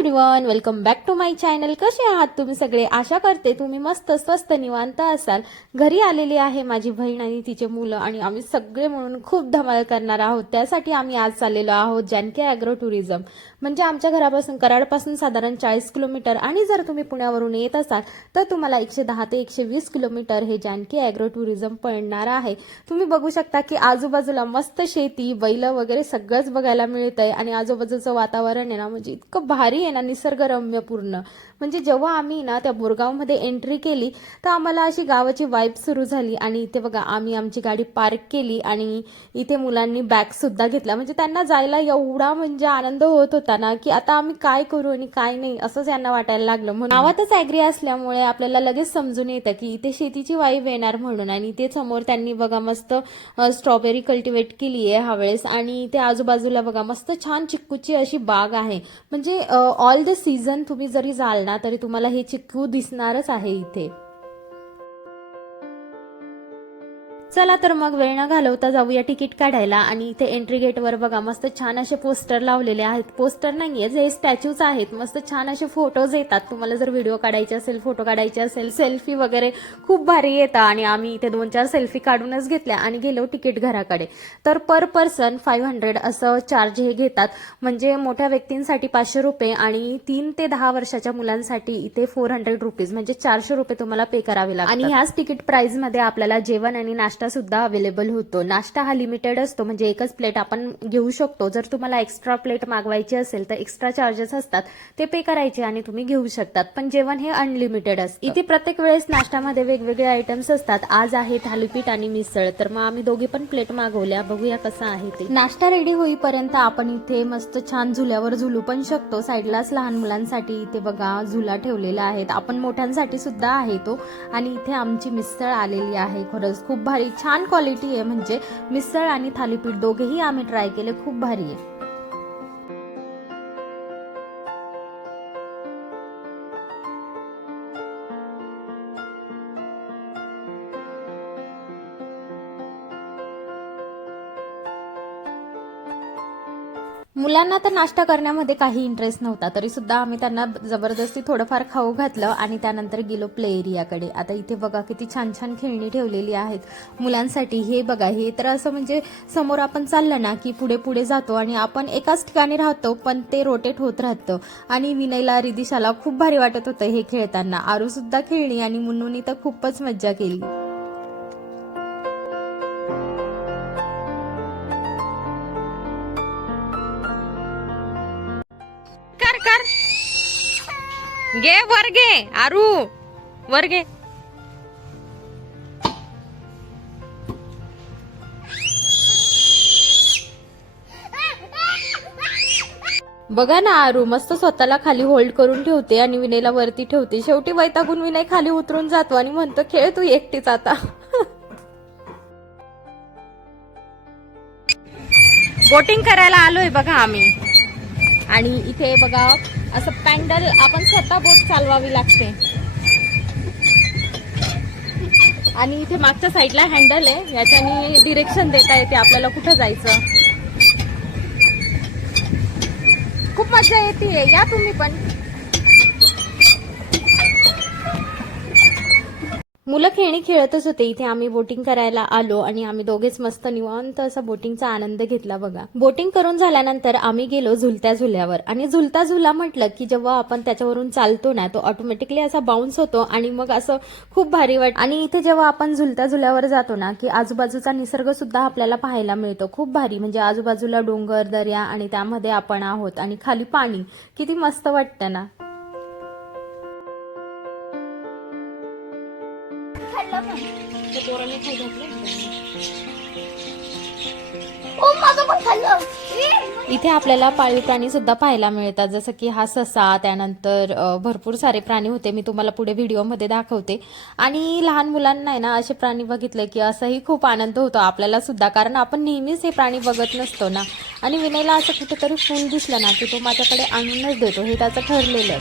Everyone, welcome back to my channel. कसे आहात तुम्ही सगळे? आशा करते तुम्ही मस्त स्वस्त निवांत असाल. घरी आलेली आहे माझी बहीण आणि तिचे मुलं आणि आम्ही सगळे म्हणून खूप धमाल करणार आहोत. त्यासाठी आम्ही आज चाललेलो आहोत जानकी ॲग्रो टुरिझम. म्हणजे आमच्या घरापासून कराडपासून साधारण 40 किलोमीटर आणि जर तुम्ही पुण्यावरून येत असाल तर तुम्हाला 110 ते 120 किलोमीटर हे जानकी ॲग्रो टुरिझम पडणार आहे. तुम्ही बघू शकता की आजूबाजूला मस्त शेती, बैल वगैरे सगळंच बघायला मिळतंय आणि आजूबाजूचं वातावरण आहे ना म्हणजे इतकं भारी आहे ना, निसर्गरम्य पूर्ण. म्हणजे जेव्हा आम्ही ना त्या बोरगावमध्ये एंट्री केली तर आम्हाला अशी गावाची वाईब सुरू झाली. आणि इथे बघा आम्ही आमची गाडी पार्क केली आणि इथे मुलांनी बॅग सुद्धा घेतला. म्हणजे त्यांना जायला एवढा म्हणजे आनंद होत होता ना की आता आम्ही काय करू आणि काय नाही असंच यांना वाटायला लागलं. म्हणून गावातच ॲग्री असल्यामुळे आपल्याला लगेच समजून येतं की इथे शेतीची वाईब येणार म्हणून. आणि ते समोर त्यांनी बघा मस्त स्ट्रॉबेरी कल्टिवेट केली आहे ह्यावेळेस. आणि ते आजूबाजूला बघा मस्त छान चिक्कूची अशी बाग आहे. म्हणजे ऑल द सीझन तुम्ही जरी जाल ना तरी तुम्हाला हे चिक्कू दिसणारच आहे इथे. चला तर मग वेळ न घालवता जाऊया तिकीट काढायला. आणि इथे एंट्री गेटवर बघा मस्त छान असे पोस्टर लावलेले आहेत. पोस्टर नाहीये, जे स्टॅच्यूज आहेत. मस्त छान असे फोटोज येतात. तुम्हाला जर व्हिडिओ काढायचे असेल, फोटो काढायचे असेल, सेल्फी वगैरे खूप भारी येतात. आणि आम्ही इथे 2-4 सेल्फी काढूनच घेतल्या आणि गेलो तिकीट घराकडे. तर पर पर्सन 500 असं चार्ज हे घेतात. म्हणजे मोठ्या व्यक्तींसाठी 500 रुपये आणि 3 ते 10 वर्षाच्या मुलांसाठी इथे 400 रुपीज म्हणजे 400 रुपये तुम्हाला पे करावे लागतात. आणि ह्याच तिकीट प्राइस मध्ये आपल्याला जेवण आणि नाश्ता सुद्धा अवेलेबल होतो. नाश्ता हा लिमिटेड असतो, म्हणजे एकच प्लेट आपण घेऊ शकतो. जर तुम्हाला एक्स्ट्रा प्लेट मागवायची असेल तर एक्स्ट्रा चार्जेस असतात, ते पे करायचे आणि तुम्ही घेऊ शकतात. पण जेवण हे अनलिमिटेड असतं. इथे प्रत्येक वेळेस नाश्त्यामध्ये वेगवेगळे आयटम्स असतात. आज आहे थालीपीठ आणि मिसळ. तर मग आम्ही दोघी पण प्लेट मागवल्या. बघूया कसं आहे ते. नाश्ता रेडी होईपर्यंत आपण इथे मस्त छान झुल्यावर झुलू पण शकतो. साईडलाच लहान मुलांसाठी इथे बघा झुला ठेवलेला आहे. आपण मोठ्यांसाठी सुद्धा आहे तो. आणि इथे आमची मिसळ आलेली आहे. खरंच खूप भारी छान क्वालिटी आहे. म्हणजे मिसळ आणि थालीपीठ दोघेही आम्ही ट्राय केले, खूप भारी आहे. मुलांना तर नाश्ता करण्यामध्ये काही इंटरेस्ट नव्हता, तरी सुद्धा आम्ही त्यांना जबरदस्ती थोडंफार खाऊ घातलं आणि त्यानंतर गेलो प्ले एरियाकडे. आता इथे बघा किती छान छान खेळणी ठेवलेली आहेत मुलांसाठी. हे बघा, हे तर असं म्हणजे समोर आपण चाललं ना की पुढे पुढे जातो आणि आपण एकाच ठिकाणी राहतो, पण ते रोटेट होत राहतं. आणि विनयला, रिदिशाला खूप भारी वाटत होतं हे खेळताना. आरू सुद्धा खेळली आणि मुन्नूनी तर खूपच मज्जा केली. कर घे वर घे आरू, वर घे. बघा ना, आरू मस्त स्वतःला खाली होल्ड करून ठेवते आणि विनयला वरती ठेवते. शेवटी वैतागून विनय खाली उतरून जातो आणि म्हणतो खेळ तू एकटीच आता. बोटिंग करायला आलोय बघा आम्ही. आणि इथे बघा असं पॅन्डल आपण स्वतः बोट चालवावी लागते. आणि इथे मागच्या साईडला हँडल आहे, याच्याने डिरेक्शन देता येते आपल्याला कुठं जायचं. खूप मजा येते, या तुम्ही पण. मुलं खेळणी खेळतच होते. इथे आम्ही बोटिंग करायला आलो आणि आम्ही दोघेच मस्त निवांत असा बोटिंगचा आनंद घेतला बघा. बोटिंग करून झाल्यानंतर आम्ही गेलो झुलत्या झुल्यावर. आणि झुलता झुला म्हटलं की जेव्हा आपण त्याच्यावरून चालतो ना तो ऑटोमॅटिकली असा बाउन्स होतो आणि मग असं खूप भारी वाटतं. आणि इथे जेव्हा आपण झुलत्या झुल्यावर जातो ना की आजूबाजूचा निसर्ग सुद्धा आपल्याला पाहायला मिळतो. खूप भारी, म्हणजे आजूबाजूला डोंगर, दर्या आणि त्यामध्ये आपण आहोत आणि खाली पाणी. किती मस्त वाटतं ना. इथे आपल्याला पाळीव प्राणी सुद्धा पाहायला मिळतात, जसं की हा ससा, त्यानंतर भरपूर सारे प्राणी होते. मी तुम्हाला पुढे व्हिडिओमध्ये दाखवते. आणि लहान मुलांना ना असे प्राणी बघितले की असंही खूप आनंद होतो आपल्याला सुद्धा, कारण आपण नेहमीच हे प्राणी बघत नसतो ना. आणि विनयला असं कुठेतरी फूल दिसलं ना की तो माझ्याकडे आणूनच देतो, हे त्याचं ठरलेलं.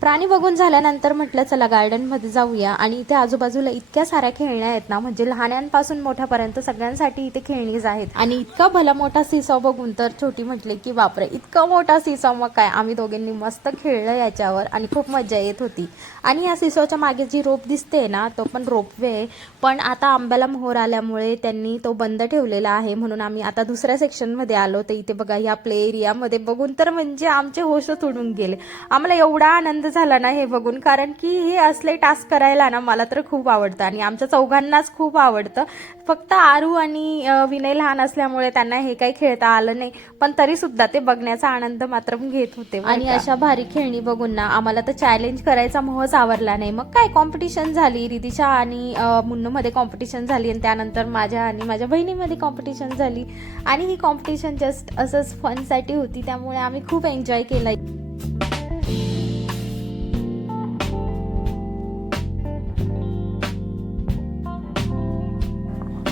प्राणी बघून झाल्यानंतर म्हटलं चला गार्डनमध्ये जाऊया आणि इथे आजूबाजूला इतक्या साऱ्या खेळण्या आहेत ना, म्हणजे लहानांपासून मोठ्यापर्यंत सगळ्यांसाठी इथे खेळणीच आहेत. आणि इतका भला मोठा सीसॉ बघून तर छोटी म्हटले की बापरे इतका मोठा सीसॉ, मग काय आम्ही दोघांनी मस्त खेळलं याच्यावर आणि खूप मजा येत होती. आणि या सीसॉच्या मागे जी रोप दिसते ना, तो पण रोपवे आहे, पण आता आंब्याला मोहर आल्यामुळे त्यांनी तो बंद ठेवलेला आहे, म्हणून आम्ही आता दुसऱ्या सेक्शनमध्ये आलो. तर इथे बघा या प्ले एरियामध्ये बघून तर म्हणजे आमचे होशच उडून गेले. आम्हाला एवढा आनंद झाला ना हे बघून, कारण की हे असले टास्क करायला ना मला तर खूप आवडतं आणि आमच्या चौघांनाच खूप आवडतं. फक्त आरू आणि विनय लहान असल्यामुळे त्यांना हे काही खेळता आलं नाही, पण तरी सुद्धा ते बघण्याचा आनंद मात्र घेत होते. आणि अशा भारी खेळणी बघून ना आम्हाला तर चॅलेंज करायचा मोहच आवरला नाही. मग काय कॉम्पिटिशन झाली, रिदिशा आणि मुन्नूमध्ये कॉम्पिटिशन झाली आणि त्यानंतर माझ्या आणि माझ्या बहिणीमध्ये कॉम्पिटिशन झाली. आणि ही कॉम्पिटिशन जस्ट असंच फनसाठी होती, त्यामुळे आम्ही खूप एन्जॉय केला.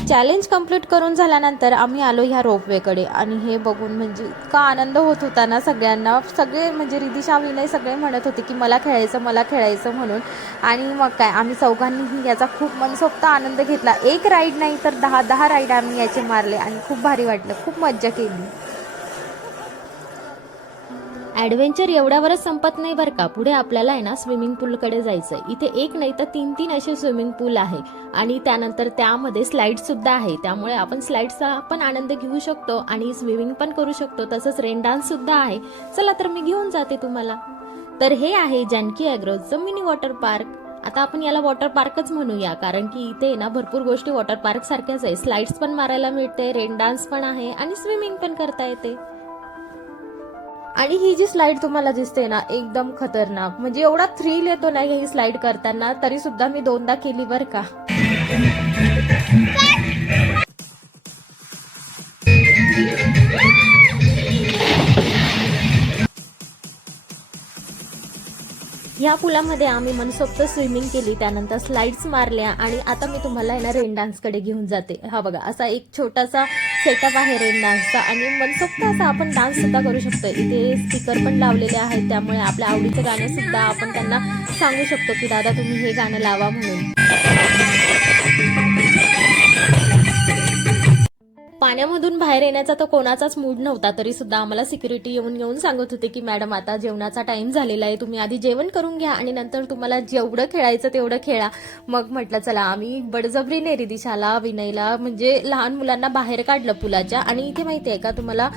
चॅलेंज कंप्लीट करून झाल्यानंतर आम्ही आलो ह्या रोपवेकडे आणि हे बघून म्हणजे इतका आनंद होत होता ना सगळ्यांना. सगळे म्हणजे रिदिशा विनय सगळे म्हणत होते की मला खेळायचं म्हणून. आणि मग काय आम्ही चौघांनीही याचा खूप मनसोक्त आनंद घेतला. एक राईड नाही तर 10 राईड आम्ही याचे मारले आणि खूप भारी वाटलं, खूप मज्जा केली. ॲडव्हेंचर एवढ्यावरच संपत नाही बरं का, पुढे आपल्याला आहे ना स्विमिंग पूलकडे जायचंय. इथे एक नाही तर 3 असे स्विमिंग पूल आहे आणि त्यानंतर त्यामध्ये स्लाइड सुद्धा आहे, त्यामुळे आपण स्लाइडचा पण आनंद घेऊ शकतो आणि स्विमिंग पण करू शकतो. तसंच रेन डान्स सुद्धा आहे. चला तर मी घेऊन जाते तुम्हाला. तर हे आहे जानकी ॲग्रोजचं मिनी वॉटर पार्क. आता आपण याला वॉटर पार्कच म्हणूया, कारण की इथे ना भरपूर गोष्टी वॉटर पार्क सारख्याच आहे. स्लाइड्स पण मारायला मिळते, रेन डान्स पण आहे आणि स्विमिंग पण करता येते. आणि ही जी स्लाइड तुम्हाला दिसते ना एकदम खतरनाक, म्हणजे एवढा थ्रिल येतो ना ही स्लाइड करताना, तरी सुद्धा मी 2दा केली बरं का. या पुलामध्ये आम्ही मनसोक्त स्विमिंग केली, त्यानंतर स्लाइड्स मारल्या आणि आता मी तुम्हाला आहे ना रेन डान्सकडे घेऊन जाते. हा बघा असा एक छोटासा सेटअप आहे रेन डान्सचा आणि मनसोक्त असा आपण डान्स सुद्धा करू शकतो. इथे स्पीकर पण लावलेले आहेत, त्यामुळे आपल्या आवडीचं गाणं सुद्धा आपण त्यांना सांगू शकतो की दादा तुम्ही हे गाणं लावा म्हणून. पाण्यामधून बाहेर येण्याचा तर कोणाचाच मूड नव्हता, तरी सुद्धा आम्हाला सिक्युरिटी येऊन सांगत होते की मॅडम आता जेवणाचा टाइम झालेला आहे, तुम्ही आधी जेवण करून घ्या आणि नंतर तुम्हाला जेवढं खेळायचं तेवढं खेळा. मग म्हटलं चला आम्ही बडजबरीने रिदिशाला विनयला म्हणजे लहान मुलांना बाहेर काढलं पुलाच्या. आणि इथे माहिती आहे का तुम्हाला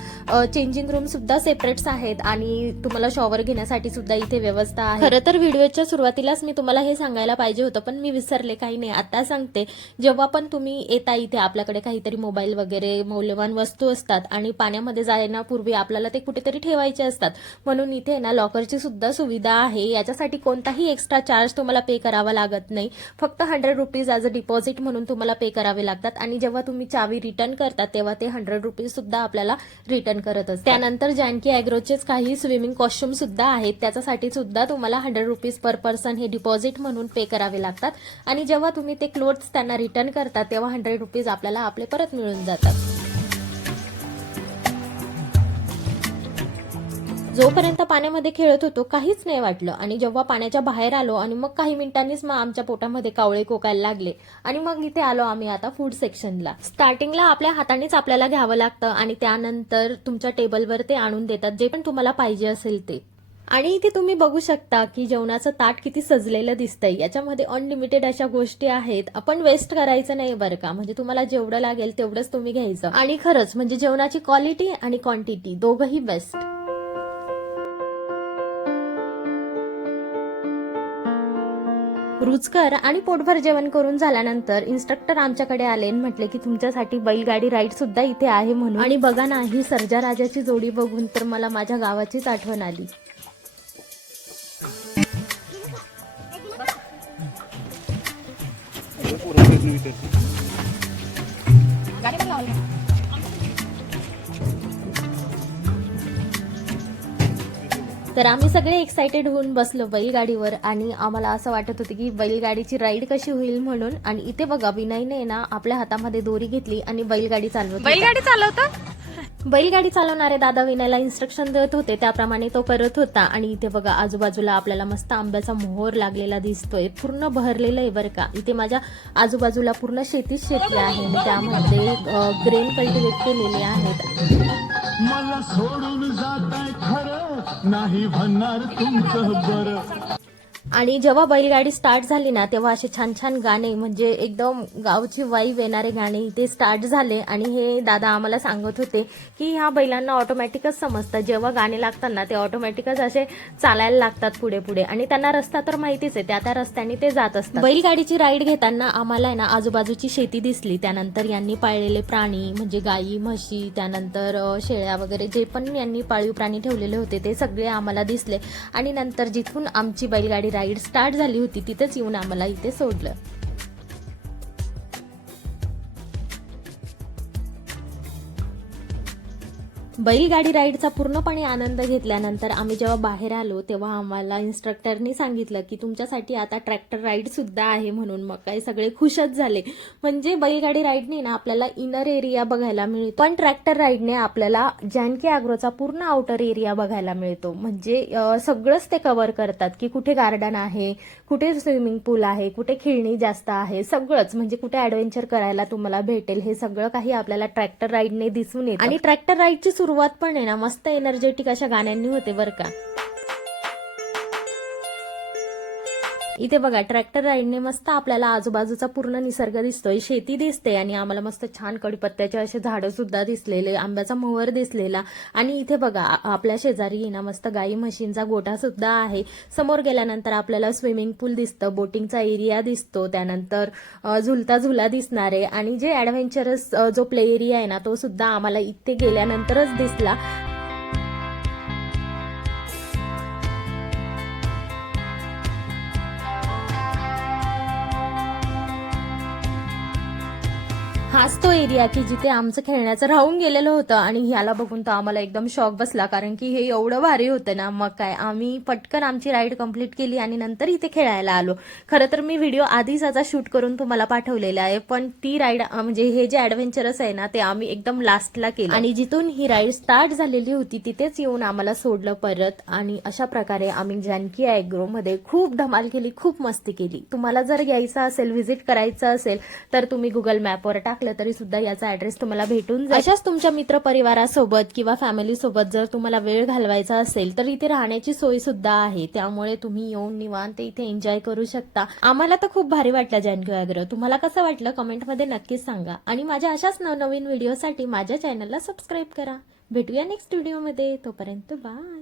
चेंजिंग रूम सुद्धा सेपरेट्स आहेत आणि तुम्हाला शॉवर घेण्यासाठी सुद्धा इथे व्यवस्था आहे. खरं तर व्हिडिओच्या सुरुवातीलाच मी तुम्हाला हे सांगायला पाहिजे होतं, पण मी विसरले. काही नाही, आता सांगते. जेव्हा पण तुम्ही येता इथे आपल्याकडे काहीतरी मोबाईल वगैरे मौल्यवान वस्तू असतात आणि पाण्यामध्ये जाण्यापूर्वी आपल्याला ते कुठेतरी ठेवायचे असतात, म्हणून इथे ना लॉकरची सुद्धा सुविधा आहे. याच्यासाठी कोणताही एक्स्ट्रा चार्ज तुम्हाला पे करावा लागत नाही, फक्त 100 रुपीज ॲज अ डिपॉझिट म्हणून तुम्हाला पे करावे लागतात. आणि जेव्हा तुम्ही चावी रिटर्न करतात तेव्हा ते 100 रुपीज सुद्धा आपल्याला रिटर्न करत असतात. त्यानंतर जानकी ॲग्रोचेच काही स्विमिंग कॉस्ट्युम सुद्धा आहेत, त्याच्यासाठी सुद्धा तुम्हाला 100 रुपीज पर पर्सन हे डिपॉझिट म्हणून पे करावे लागतात. आणि जेव्हा तुम्ही ते क्लोथ्स त्यांना रिटर्न करतात तेव्हा 100 रुपीज आपल्याला आपले परत मिळून जातात. जोपर्यंत पाण्यामध्ये खेळत होतो काहीच नाही वाटलं, आणि जेव्हा पाण्याच्या बाहेर आलो आणि मग काही मिनिटांनीच मग आमच्या पोटामध्ये कावळे कोकायला लागले. आणि मग इथे आलो आम्ही आता फूड सेक्शनला. स्टार्टिंगला आपल्या हातानेच आपल्याला घ्यावं लागतं आणि त्यानंतर तुमच्या टेबलवर ते आणून देतात जे पण तुम्हाला पाहिजे असेल ते. आणि इथे तुम्ही बघू शकता की जेवणाचं ताट किती सजलेलं दिसतंय. याच्यामध्ये अनलिमिटेड अशा गोष्टी आहेत, आपण वेस्ट करायचं नाही बरं का, म्हणजे तुम्हाला जेवढं लागेल तेवढंच तुम्ही घ्यायचं. आणि खरंच म्हणजे जेवणाची क्वालिटी आणि क्वांटिटी दोघंही बेस्ट. रुचकर आणि पोटभर जेवण करून झाल्यानंतर इन्स्ट्रक्टर आमच्याकडे आले आणि म्हटले की तुमच्यासाठी बैलगाडी राईड सुद्धा इथे आहे म्हणून. आणि बघा ना ही सर्जा राजाची जोडी बघून तर मला माझ्या गावाचीच आठवण आली. तर आम्ही सगळे एक्साइटेड होऊन बसलो बैलगाडीवर आणि आम्हाला असं वाटत होतं की बैलगाडीची राईड कशी होईल म्हणून. आणि इथे बघा विनयने ना आपल्या हातामध्ये दोरी घेतली आणि बैलगाडी चालवत. बैलगाडी चालवतात बैलगाडी चालवणारे दादा विनयला इन्स्ट्रक्शन देत होते, त्याप्रमाणे तो करत होता. आणि इथे बघा आजूबाजूला आपल्याला मस्त आंब्याचा मोहर लागलेला दिसतोय, पूर्ण बहरलेलं आहे बरं का. इथे माझ्या आजूबाजूला पूर्ण शेतीच शेती आहे आणि त्यामध्ये ग्रेन कल्टिवेट केलेले आहेत. मला सोडून जाताय खरं नाही म्हणणार तुमचं बरं. आणि जेव्हा बैलगाडी स्टार्ट झाली ना तेव्हा असे छान छान गाणे, म्हणजे एकदम गावची वाईब येणारे गाणे इथे स्टार्ट झाले. आणि हे दादा आम्हाला सांगत होते की ह्या बैलांना ऑटोमॅटिकच समजतं, जेव्हा गाणे लागतात ना ते ऑटोमॅटिकच असे चालायला लागतात पुढे पुढे. आणि त्यांना रस्ता तर माहितीच आहे, त्या रस्त्याने ते जात असतात. बैलगाडीची राईड घेताना आम्हाला आहे ना आजूबाजूची शेती दिसली, त्यानंतर यांनी पाळलेले प्राणी म्हणजे गायी म्हशी, त्यानंतर शेळ्या वगैरे जे पण यांनी पाळीव प्राणी ठेवलेले होते ते सगळे आम्हाला दिसले. आणि नंतर जिथून आमची बैलगाडी राईड स्टार्ट झाली होती तिथेच येऊन आम्हाला इथे सोडलं. बैलगाडी राईडचा पूर्णपणे आनंद घेतल्यानंतर आम्ही जेव्हा बाहेर आलो तेव्हा आम्हाला इन्स्ट्रक्टरनी सांगितलं की तुमच्यासाठी आता ट्रॅक्टर राईड सुद्धा आहे म्हणून. मग काही सगळे खुशच झाले. म्हणजे बैलगाडी राईडने ना आपल्याला इनर एरिया बघायला मिळतो, पण ट्रॅक्टर राईडने आपल्याला जानकी ॲग्रोचा पूर्ण आउटर एरिया बघायला मिळतो. म्हणजे सगळंच ते कव्हर करतात की कुठे गार्डन आहे, कुठे स्विमिंग पूल आहे, कुठे खेळणी जास्त आहे, सगळंच म्हणजे कुठे ॲडव्हेंचर करायला तुम्हाला भेटेल हे सगळं काही आपल्याला ट्रॅक्टर राईडने दिसून येतं. आणि ट्रॅक्टर राईडची सुरुवात पण आहे ना मस्त एनर्जेटिक अशा गाण्यांनी होते बरं का. इथे बघा ट्रॅक्टर राईडने मस्त आपल्याला आजूबाजूचा पूर्ण निसर्ग दिसतोय, शेती दिसते आणि आम्हाला मस्त छान कडीपत्त्याचे असे झाडं सुद्धा दिसलेले, आंब्याचा मोहर दिसलेला. आणि इथे बघा आपल्या शेजारी ना मस्त गाई म्हशींचा गोठा सुद्धा आहे. समोर गेल्यानंतर आपल्याला स्विमिंग पूल दिसतं, बोटिंगचा एरिया दिसतो, त्यानंतर झुलता झुला दिसणार आहे. आणि जे ॲडव्हेंचरस जो प्ले एरिया आहे ना तो सुद्धा आम्हाला इथे गेल्यानंतरच दिसला. हाच तो एरिया की जिथे आमचं खेळण्याचं राहून गेलेलं होतं. आणि ह्याला बघून तर आम्हाला एकदम शॉक बसला, कारण की हे एवढं भारी होतं ना. मग काय आम्ही पटकन आमची राईड कंप्लीट केली आणि नंतर इथे खेळायला आलो. खरं तर मी व्हिडिओ आधीच याचा शूट करून तुम्हाला पाठवलेला आहे, पण ती राईड म्हणजे हे जे ॲडव्हेंचरस आहे ना ते आम्ही एकदम लास्टला केलं. आणि जिथून ही राईड स्टार्ट झालेली होती तिथेच येऊन आम्हाला सोडलं परत. आणि अशा प्रकारे आम्ही जानकी ॲग्रोमध्ये खूप धमाल केली, खूप मस्ती केली. तुम्हाला जर यायचं असेल, व्हिजिट करायचं असेल तर तुम्ही गुगल मॅपवर टाकलं तरी सुद्धा याचा ऍड्रेस तुम्हाला भेटून जाईल. अशाच तुमच्या मित्र परिवारासोबत किंवा फॅमिली सोबत जर तुम्हाला वेळ घालवायचा असेल तर इथे राहण्याची सोय सुद्धा आहे, त्यामुळे तुम्ही येऊन निवांत इथे एन्जॉय करू शकता. आम्हाला तर खूप भारी वाटलं जानकी ॲग्रो. तुम्हाला कसं वाटलं कमेंटमध्ये नक्कीच सांगा. आणि माझ्या अशाच नवनवीन व्हिडिओसाठी माझ्या चॅनलला सबस्क्राईब करा. भेटूया नेक्स्ट व्हिडिओमध्ये. तोपर्यंत बाय.